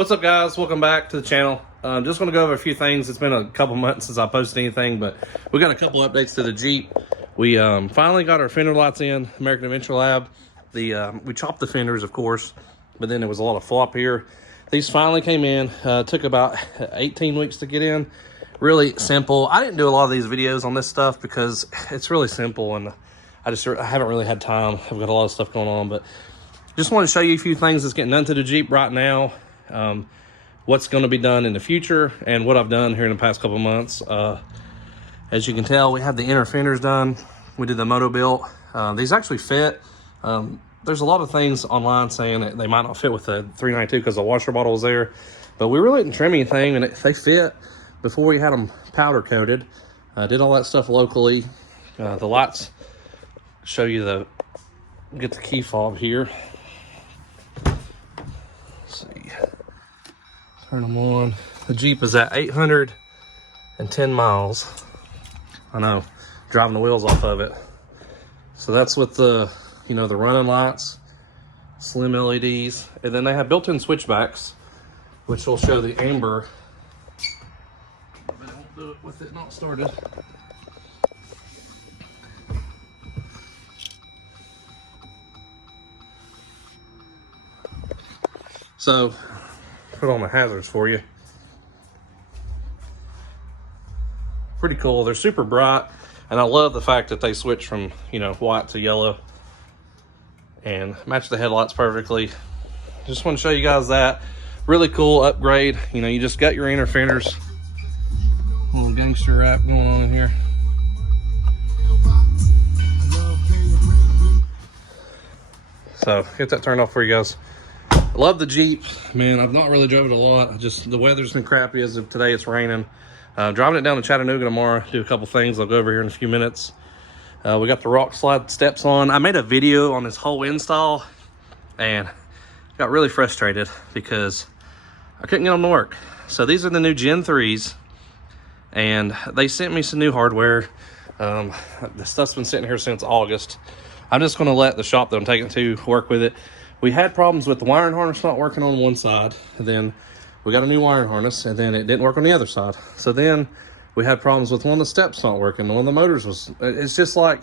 What's up, guys? Welcome back to the channel. Just going to go over a few things. It's been a couple months since I posted anything, but we got a couple updates to the Jeep. We finally got our fender lights in, American Adventure Lab. We chopped the fenders, of course, but then there was a lot of flop here. These finally came in. Took about 18 weeks to get in. Really simple. I didn't do a lot of these videos on this stuff because it's really simple, and I haven't really had time. I've got a lot of stuff going on, but just want to show you a few things that's getting done to the Jeep right now. What's going to be done in the future and what I've done here in the past couple months. As you can tell, we had the inner fenders done. We did the Motobilt. These actually fit. There's a lot of things online saying that they might not fit with the 392 because the washer bottle was there, but we really didn't trim anything and they fit before we had them powder coated. Did all that stuff locally. The lights show you get the key fob here. Let's see. Turn them on. The Jeep is at 810 miles. I know, driving the wheels off of it. So that's with the, the running lights, slim LEDs, and then they have built-in switchbacks, which will show the amber. But I won't do it with it not started. So, put on the hazards for you. Pretty cool. They're super bright, and I love the fact that they switch from white to yellow and match the headlights perfectly. Just want to show you guys that. Really cool upgrade. You just got your inner fenders. A little gangster rap going on in here. So get that turned off for you guys. Love the Jeep, man. I've not really drove it a lot. The weather's been crappy. As of today, it's raining. Driving it down to Chattanooga tomorrow, do a couple things. I'll go over here in a few minutes. We got the RockSolid steps on. I made a video on this whole install and got really frustrated because I couldn't get them to work. So these are the new Gen 3s, and they sent me some new hardware. The stuff's been sitting here since August. I'm just going to let the shop that I'm taking to work with it. We had problems with the wiring harness not working on one side, and then we got a new wiring harness, and then it didn't work on the other side. So then we had problems with one of the steps not working. One of the motors was, it's just like,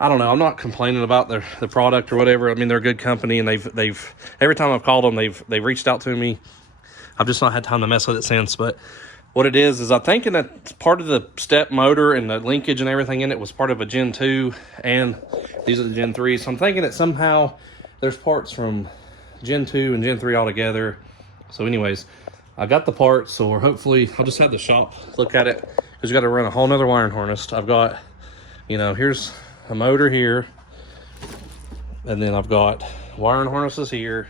I don't know. I'm not complaining about the product or whatever. I mean, they're a good company, and they've every time I've called them, they've reached out to me. I've just not had time to mess with it since. But what it is I'm thinking that part of the step motor and the linkage and everything in it was part of a Gen 2, and these are the Gen 3s. So I'm thinking that somehow there's parts from Gen 2 and Gen 3 all together. So anyways, I got the parts, so I'll just have the shop look at it, because you got to run a whole nother wiring harness. I've got, here's a motor here, and then I've got wiring harnesses here.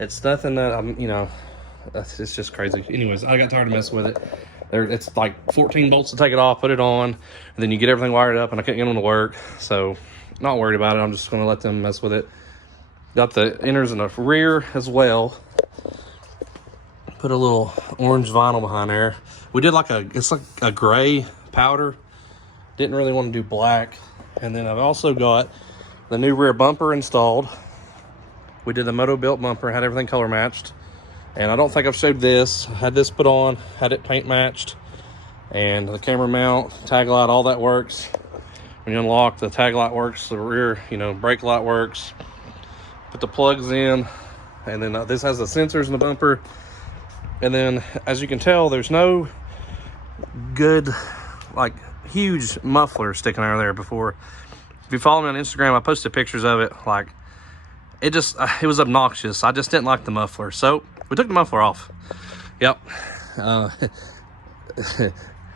It's nothing that it's just crazy. Anyways, I got tired of messing with it. It's like 14 bolts to take it off, put it on, and then you get everything wired up, and I couldn't get them to work. So not worried about it. I'm just going to let them mess with it. Got the inners in the rear as well. Put a little orange vinyl behind there. We did it's like a gray powder. Didn't really want to do black. And then I've also got the new rear bumper installed. We did the Motobilt bumper, had everything color matched. And I don't think I've showed this. I had this put on, had it paint matched. And the camera mount, tag light, all that works. When you unlock, the tag light works, the rear, brake light works. Put the plugs in, and then this has the sensors in the bumper. And then, as you can tell, there's no good, huge muffler sticking out of there before. If you follow me on Instagram, I posted pictures of it. It was obnoxious. I just didn't like the muffler. So we took the muffler off. Yep. I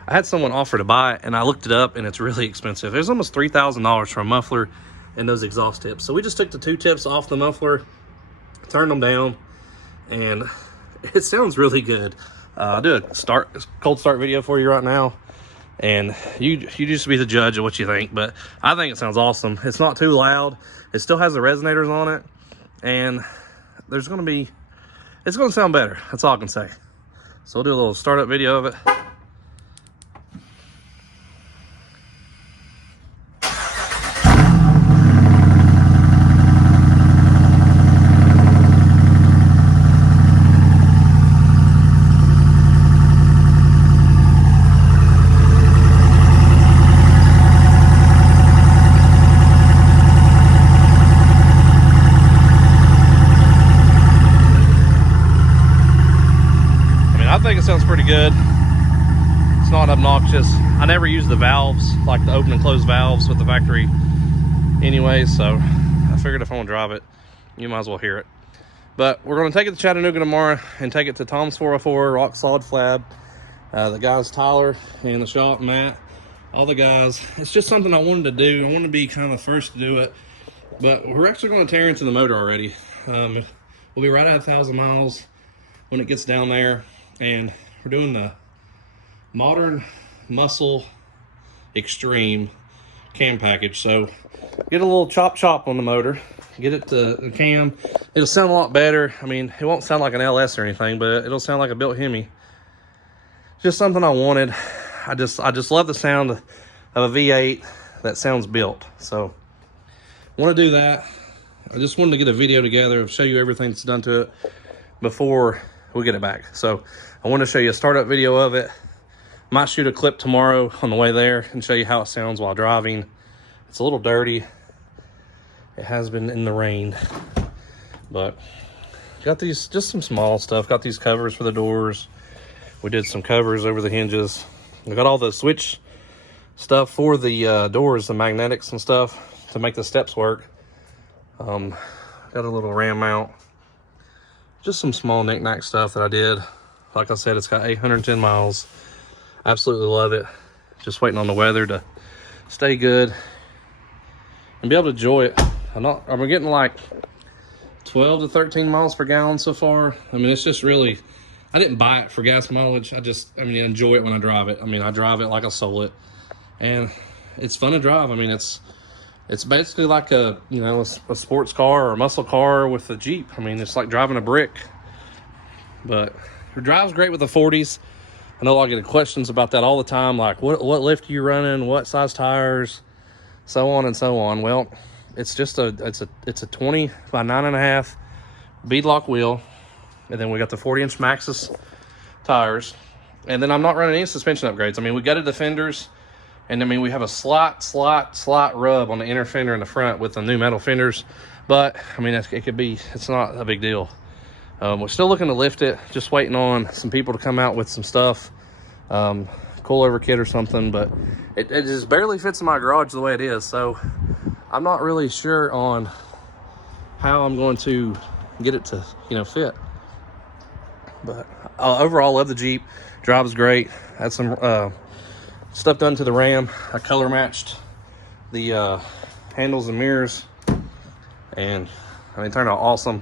had someone offer to buy it, and I looked it up, and it's really expensive. There's almost $3,000 for a muffler and those exhaust tips. So we just took the two tips off the muffler, turned them down, and it sounds really good. I'll do a cold start video for you right now, and you just be the judge of what you think. But I think it sounds awesome. It's not too loud. It still has the resonators on it, and it's gonna sound better. That's all I can say. So we'll do a little startup video of it. sounds pretty good. It's not obnoxious. I never use the valves, like the open and close valves with the factory anyway, so I figured if I want to drive it, you might as well hear it. But we're going to take it to Chattanooga tomorrow and take it to Tom's 404, RockSolid Fab. The guys, Tyler, and the shop, Matt, all the guys. It's just something I wanted to do. I wanted to be kind of the first to do it. But we're actually going to tear into the motor already. We'll be right at 1,000 miles when it gets down there. And we're doing the Modern Muscle Extreme cam package. So get a little chop on the motor. Get it to the cam. It'll sound a lot better. I mean, it won't sound like an LS or anything, but it'll sound like a built Hemi. Just something I wanted. I just love the sound of a V8 that sounds built. So I want to do that. I just wanted to get a video together, show you everything that's done to it before we get it back. So I want to show you a startup video of it. Might shoot a clip tomorrow on the way there and show you how it sounds while driving. It's a little dirty. It has been in the rain, but got these, just some small stuff. Got these covers for the doors. We did some covers over the hinges. We got all the switch stuff for the doors, the magnetics and stuff to make the steps work. Got a little ram mount. Just some small knick-knack stuff that I did. Like I said, it's got 810 miles. Absolutely love it. Just waiting on the weather to stay good and be able to enjoy it. I'm getting like 12 to 13 miles per gallon so far. I mean, it's just really, I didn't buy it for gas mileage. I enjoy it when I drive it. I mean, I drive it like I sold it, and it's fun to drive. I mean, it's basically like a sports car or a muscle car with a Jeep. I mean, it's like driving a brick, but it drives great with the 40s. I know I get questions about that all the time, like what lift are you running, what size tires, so on and so on. Well, it's just it's a 20 by 9.5 beadlock wheel. And then we got the 40-inch Maxxis tires. And then I'm not running any suspension upgrades. I mean, we gutted the fenders. And I mean, we have a slight rub on the inner fender in the front with the new metal fenders. But, I mean, it's not a big deal. We're still looking to lift it. Just waiting on some people to come out with some stuff. Coilover kit or something. But it just barely fits in my garage the way it is. So, I'm not really sure on how I'm going to get it to, fit. But overall, love the Jeep. Drives great. Had some stuff done to the Ram. I color matched the handles and mirrors, and I mean, it turned out awesome.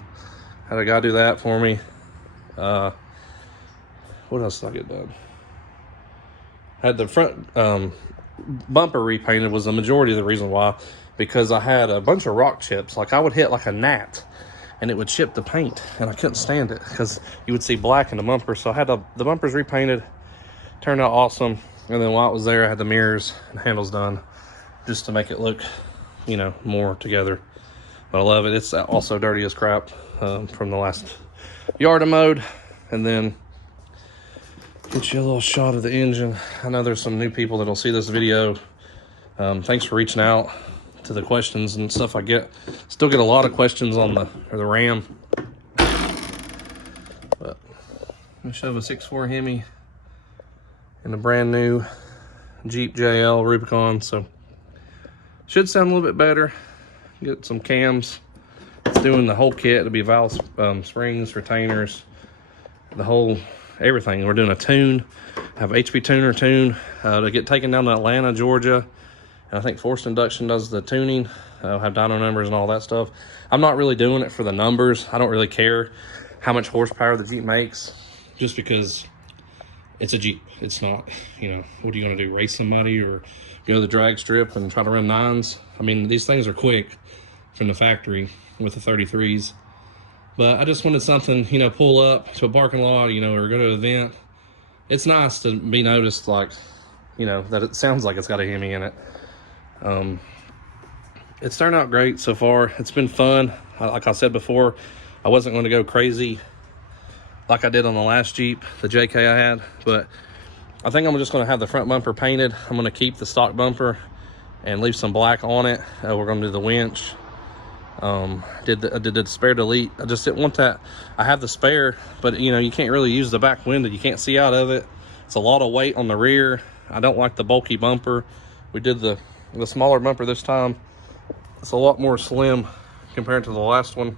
Had a guy do that for me. What else did I get done? Had the front bumper repainted. Was the majority of the reason why, because I had a bunch of rock chips. Like I would hit like a gnat and it would chip the paint, and I couldn't stand it because you would see black in the bumper. So I had the bumpers repainted. Turned out awesome. And then while it was there, I had the mirrors and handles done just to make it look, more together. But I love it. It's also dirty as crap from the last yard mode. And then get you a little shot of the engine. I know there's some new people that'll see this video. Thanks for reaching out to the questions and stuff I get. Still get a lot of questions on the Ram. But I'm gonna show a 6.4 Hemi and a brand new Jeep JL Rubicon. So should sound a little bit better. Get some cams. It's doing the whole kit. It'll be valve springs, retainers, the whole everything. We're doing a tune. Have HP tuner tune to get taken down to Atlanta, Georgia. And I think Forced Induction does the tuning. I'll have dyno numbers and all that stuff. I'm not really doing it for the numbers. I don't really care how much horsepower the Jeep makes, just because it's a Jeep. It's not, what are you going to do, race somebody or go to the drag strip and try to run 9s? I mean, these things are quick from the factory with the 33s. But I just wanted something, pull up to a parking lot, or go to an event. It's nice to be noticed, like, that it sounds like it's got a Hemi in it. It's turned out great so far. It's been fun. Like I said before, I wasn't going to go crazy like I did on the last Jeep, the JK I had, but I think I'm just going to have the front bumper painted. I'm going to keep the stock bumper and leave some black on it. We're going to do the winch, I did the spare delete. I just didn't want that. I have the spare, but you know, you can't really use the back window. You can't see out of it. It's a lot of weight on the rear. I don't like the bulky bumper. We did the smaller bumper this time. It's a lot more slim compared to the last one.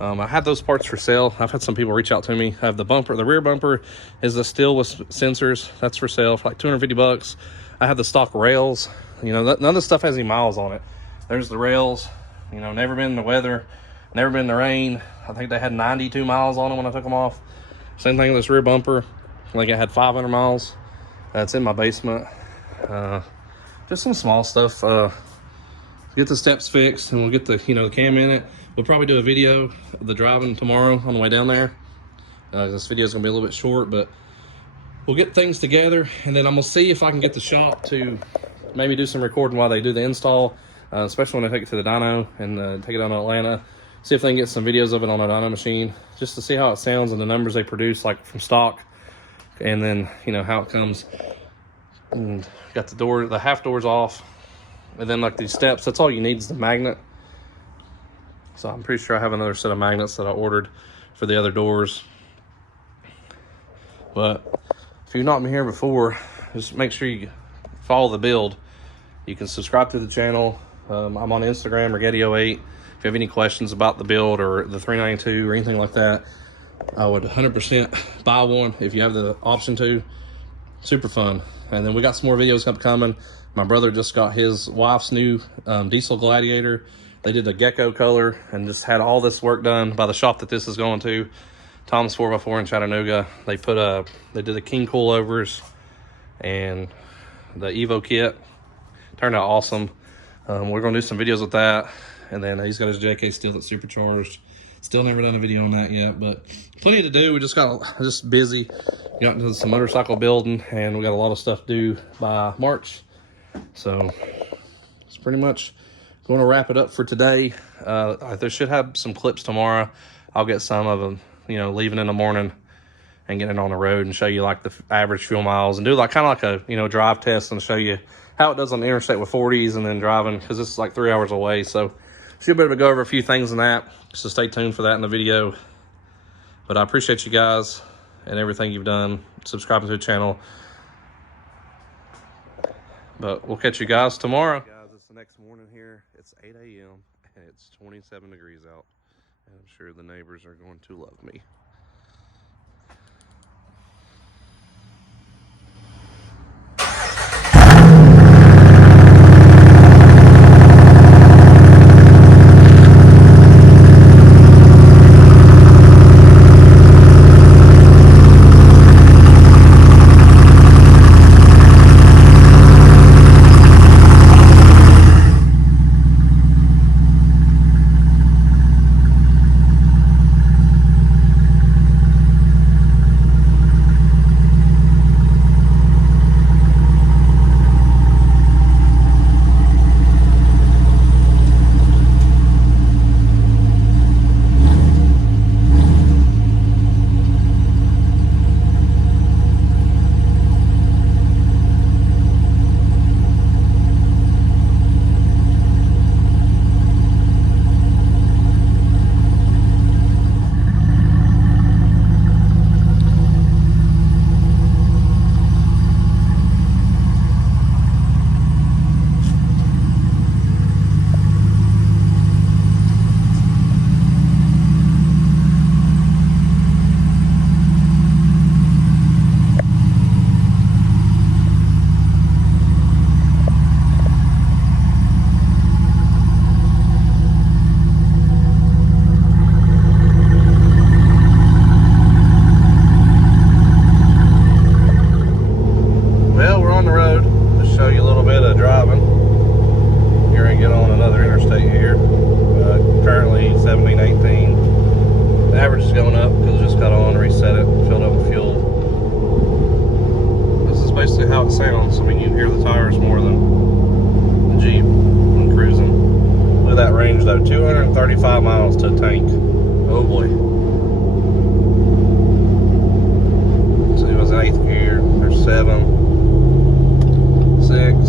I had those parts for sale. I've had some people reach out to me. I have the bumper. The rear bumper is the steel with sensors. That's for sale for like 250 bucks. I have the stock rails. You know, none of the stuff has any miles on it. There's the rails. You know, never been in the weather, never been in the rain. I think they had 92 miles on them when I took them off. Same thing with this rear bumper. I think it had 500 miles. It's in my basement. Just some small stuff. Get the steps fixed, and we'll get the, you know, the cam in it. We'll probably do a video of the driving tomorrow on the way down there. This video is gonna be a little bit short, but we'll get things together, and then I'm gonna see if I can get the shop to maybe do some recording while they do the install, especially when I take it to the dyno and take it down to Atlanta. See if they can get some videos of it on a dyno machine, just to see how it sounds and the numbers they produce, like from stock, and then, you know, how it comes. And got the half doors off. And then like these steps, that's all you need is the magnet. So I'm pretty sure I have another set of magnets that I ordered for the other doors. But if you've not been here before, just make sure you follow the build. You can subscribe to the channel. I'm on Instagram, Rigetti08. If you have any questions about the build or the 392 or anything like that, I would 100% buy one if you have the option to. Super fun. And then we got some more videos coming. My brother just got his wife's new diesel Gladiator. They did a gecko color and just had all this work done by the shop that this is going to. Tom's 4x4 in Chattanooga. They did the King coilovers and the Evo kit. Turned out awesome. We're gonna do some videos with that. And then he's got his JK steel that's supercharged. Still never done a video on that yet, but plenty to do. We just busy. Got into some motorcycle building, and we got a lot of stuff due by March. So it's pretty much going to wrap it up for today. There should have some clips tomorrow. I'll get some of them, you know, leaving in the morning and getting on the road and show you like the average fuel miles and do like kind of like a, you know, drive test and show you how it does on the interstate with 40s and then driving, because it's like 3 hours away. So should be able to go over a few things in that. So stay tuned for that in the video. But I appreciate you guys and everything you've done, subscribing to the channel. But we'll catch you guys tomorrow. Guys, it's the next morning here. It's 8 a.m. and it's 27 degrees out. And I'm sure the neighbors are going to love me. How it sounds. I mean, you hear the tires more than the Jeep when cruising. Look at that range though, 235 miles to a tank. Oh boy. So it was in 8th gear. There's 7, 6.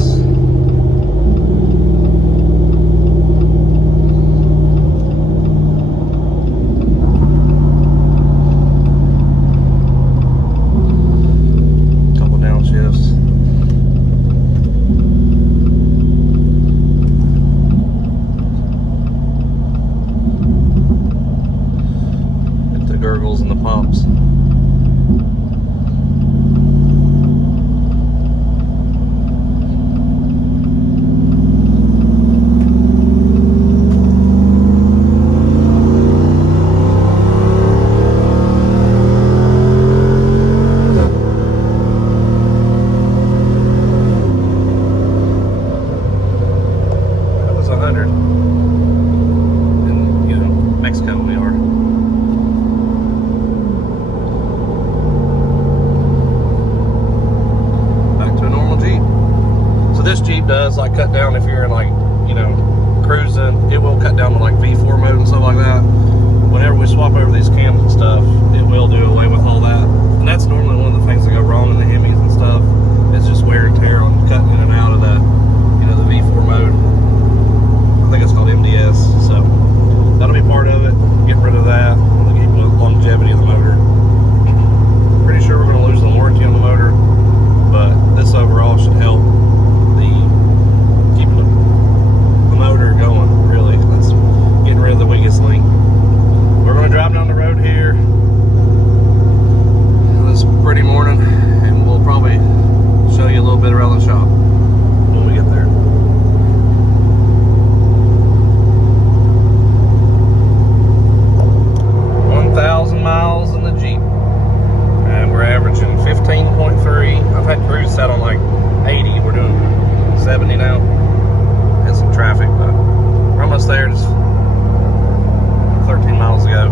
was 100. In, you know, Mexico we are. Back to a normal Jeep. So this Jeep does like cut down if you're in like, you know, cruising. It will cut down to like V4 mode and stuff like that. Whenever we swap over these cams and stuff, it will do away with all that. And that's normally one of the things that go wrong in the Hemis and stuff. It's just wear and tear on cutting in and out of the, you know, the V4 mode. I think it's called MDS. So that'll be part of it. Get rid of that. It'll keep the longevity of the motor. Pretty sure we're going to lose the warranty on the motor, but this overall should help keep the motor going. Really, that's getting rid of the weakest link. We're going to drive down the road here this pretty morning, and we'll probably show you a little bit around the shop when we get there. Miles in the Jeep, and we're averaging 15.3. I've had cruise set on like 80. We're doing 70 now. Had some traffic, but we're almost there. Just 13 miles to go.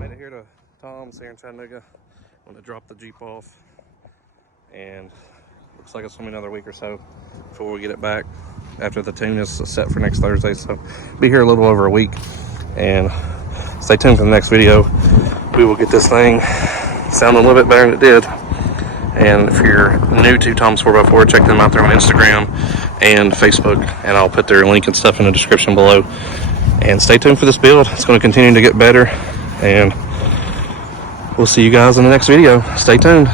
Made it here to Tom's here in Chattanooga. I'm going to drop the Jeep off, and looks like it's going to be another week or so before we get it back after the tune is set for next Thursday. So be here a little over a week, and stay tuned for the next video. We will get this thing sounding a little bit better than it did. And if you're new to Tom's 4x4, check them out there on Instagram and Facebook, and I'll put their link and stuff in the description below. And stay tuned for this build. It's going to continue to get better, and we'll see you guys in the next video. Stay tuned.